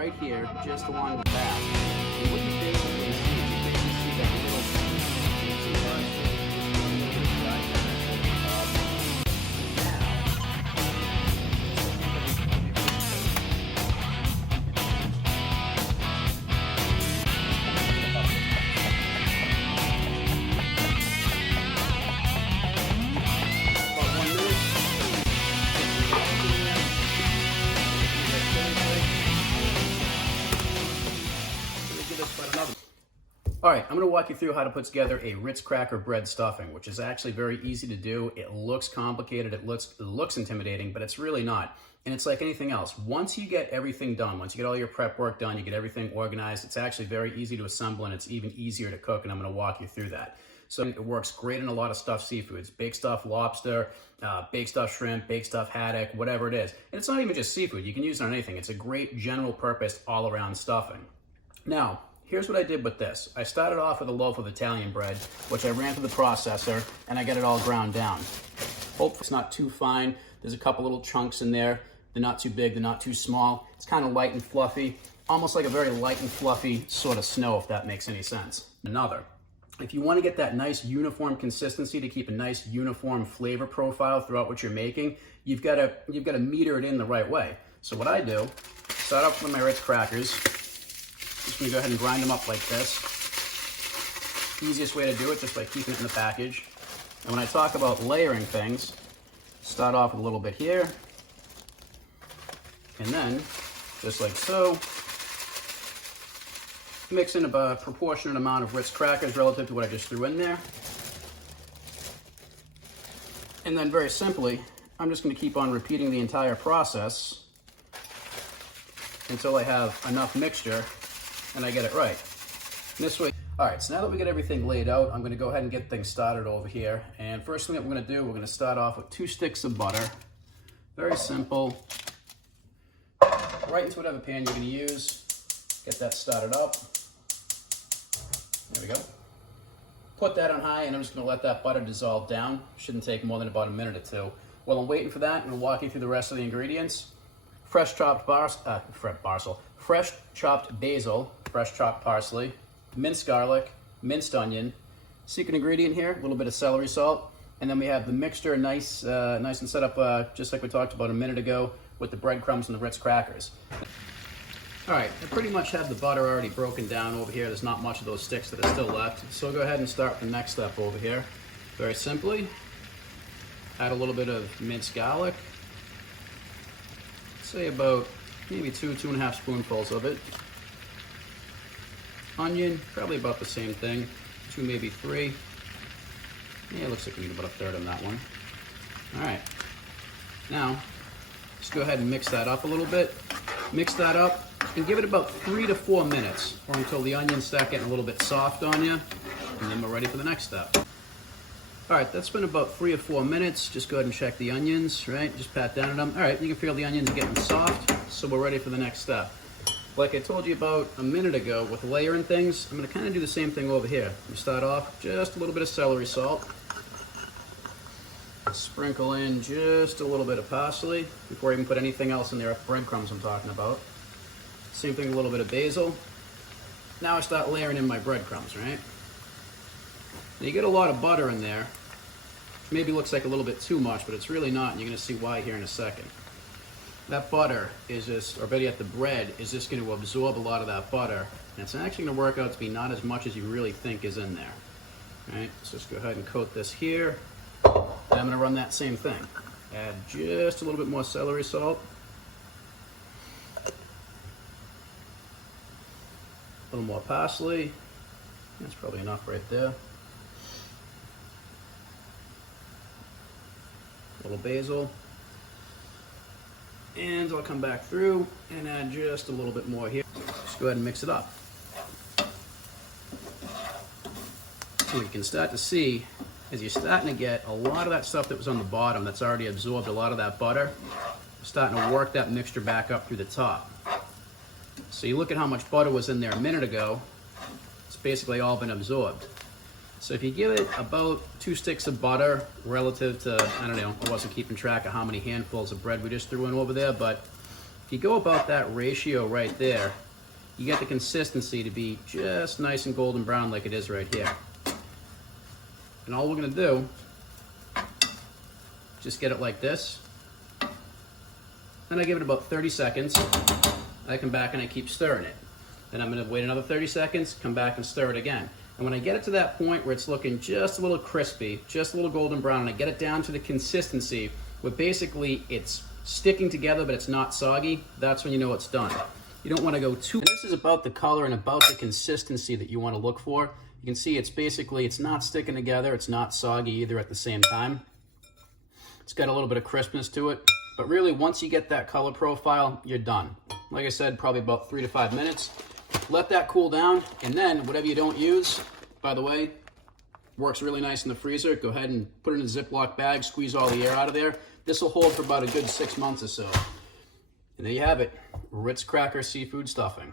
right here, just along the path. And what you basically see is you basically see that little two bars here, just one little diameter up. All right, I'm gonna walk you through how to put together a Ritz cracker bread stuffing, which is actually very easy to do. It looks complicated, it looks intimidating, but it's really not. And it's like anything else. Once you get everything done, once you get all your prep work done, you get everything organized, it's actually very easy to assemble and it's even easier to cook, and I'm gonna walk you through that. So it works great in a lot of stuffed seafoods, baked stuffed lobster, baked stuffed shrimp, baked stuffed haddock, whatever it is. And it's not even just seafood, you can use it on anything. It's a great general purpose all around stuffing. Now, here's what I did with this. I started off with a loaf of Italian bread, which I ran through the processor, and I got it all ground down. Hopefully it's not too fine. There's a couple little chunks in there. They're not too big, they're not too small. It's kind of light and fluffy, almost like a very light and fluffy sort of snow, if that makes any sense. If you want to get that nice uniform consistency to keep a nice uniform flavor profile throughout what you're making, you've got to meter it in the right way. So what I do, start off with my Ritz crackers. Just gonna go ahead and grind them up like this. Easiest way to do it, just by keeping it in the package. And when I talk about layering things, start off with a little bit here, and then, just like so, mix in a proportionate amount of Ritz crackers relative to what I just threw in there. And then very simply, I'm just gonna keep on repeating the entire process until I have enough mixture and I get it right. And this way, all right, so now that we get everything laid out, I'm gonna go ahead and get things started over here. And first thing that we're gonna do, we're gonna start off with 2 sticks of butter. Very simple. Right into whatever pan you're gonna use. Get that started up. There we go. Put that on high, and I'm just gonna let that butter dissolve down. Shouldn't take more than about a minute or two. While I'm waiting for that, I'm gonna walk you through the rest of the ingredients. Fresh chopped fresh chopped basil, fresh chopped parsley, minced garlic, minced onion. Secret ingredient here, a little bit of celery salt, and then we have the mixture nice and set up just like we talked about a minute ago with the breadcrumbs and the Ritz crackers. All right, I pretty much have the butter already broken down over here. There's not much of those sticks that are still left. So I'll go ahead and start with the next step over here. Very simply, add a little bit of minced garlic. Say about maybe 2.5 spoonfuls of it. Onion, probably about the same thing, 2, maybe 3. Yeah, it looks like we need about a third on that one. All right, now just go ahead and mix that up a little bit. Mix that up and give it about 3 to 4 minutes, or until the onions start getting a little bit soft on you, and then we're ready for the next step. All right, that's been about 3 or 4 minutes. Just go ahead and check the onions, right? Just pat down at them. All right, you can feel the onions are getting soft, so we're ready for the next step. Like I told you about a minute ago with layering things, I'm gonna kind of do the same thing over here. We start off just a little bit of celery salt. Sprinkle in just a little bit of parsley before I even put anything else in there, breadcrumbs I'm talking about. Same thing, a little bit of basil. Now I start layering in my breadcrumbs, right? Now you get a lot of butter in there. Maybe looks like a little bit too much, but it's really not, and you're gonna see why here in a second. That butter is just, or better yet, the bread is just gonna absorb a lot of that butter, and it's actually gonna work out to be not as much as you really think is in there. All right, so let's go ahead and coat this here. And I'm gonna run that same thing. Add just a little bit more celery salt. A little more parsley. That's probably enough right there. A little basil. And I'll come back through and add just a little bit more here. Just go ahead and mix it up. What you can start to see is you're starting to get a lot of that stuff that was on the bottom that's already absorbed a lot of that butter, starting to work that mixture back up through the top. So you look at how much butter was in there a minute ago, it's basically all been absorbed. So if you give it about 2 sticks of butter relative to, I don't know, I wasn't keeping track of how many handfuls of bread we just threw in over there, but If you go about that ratio right there, you get the consistency to be just nice and golden brown like it is right here. And all we're gonna do, just get it like this. Then I give it about 30 seconds. I come back and I keep stirring it. Then I'm gonna wait another 30 seconds, come back and stir it again. And when I get it to that point where it's looking just a little crispy, just a little golden brown, and I get it down to the consistency where basically it's sticking together but it's not soggy, that's when you know it's done. You don't want to go too... And this is about the color and about the consistency that you want to look for. You can see it's basically, it's not sticking together, it's not soggy either at the same time. It's got a little bit of crispness to it. But really, once you get that color profile, you're done. Like I said, probably about 3 to 5 minutes. Let that cool down, and then whatever you don't use, by the way, works really nice in the freezer. Go ahead and put it in a Ziploc bag, squeeze all the air out of there. This will hold for about a good 6 months or so. And there you have it, Ritz Cracker seafood stuffing.